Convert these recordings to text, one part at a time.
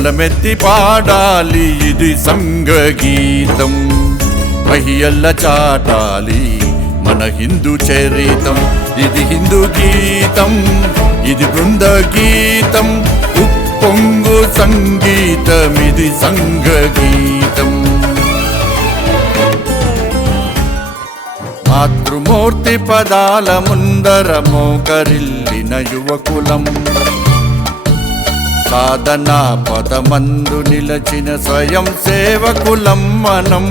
గలమెత్తి పాడాలి ఇది సంఘగీతం, మహియల్ల చాటాలి మన హిందూ చరితం. ఇది హిందూ గీతం, ఇది బృంద గీతం, ఉప్పొంగు సంగీతం, ఇది సంఘగీతం. మాతృమూర్తి పదాల ముందర మోకరిల్లిన యువకులం, సాధనా పదమందు నిలచిన స్వయం సేవకులం మనం.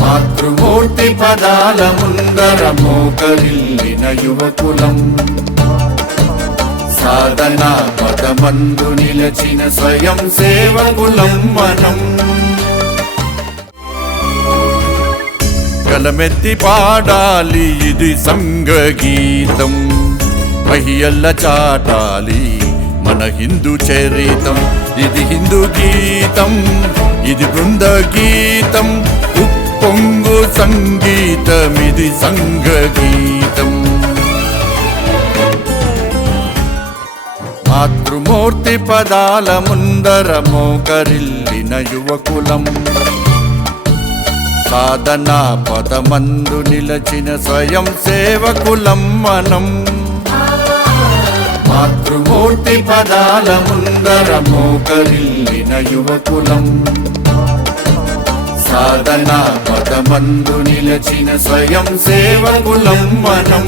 మాతృమూర్తి పదాల ముందర మోకరిల్లిన యువకులం, సాధనా పదమందు నిలచిన స్వయం సేవకులం మనం. గలమెత్తి పాడాలి ఇది సంఘగీతం, మహియల్ల చాటాలి మన హిందూ చరితం. ఇది హిందూ గీతం, ఇది బృంద గీతం, ఉప్పొంగు సంగీతం, ఇది సంఘగీతం. మాతృమూర్తి పదాల ముందర మోకరిల్లిన యువకులం, సాధనా పదమందు నిలచిన స్వయం సేవకులం మనం. మాతృమూర్తి పదాల ముందర మోకరిల్లిన యువకులం, సాధనా పదమందు నిలచిన స్వయం సేవకులం మనం.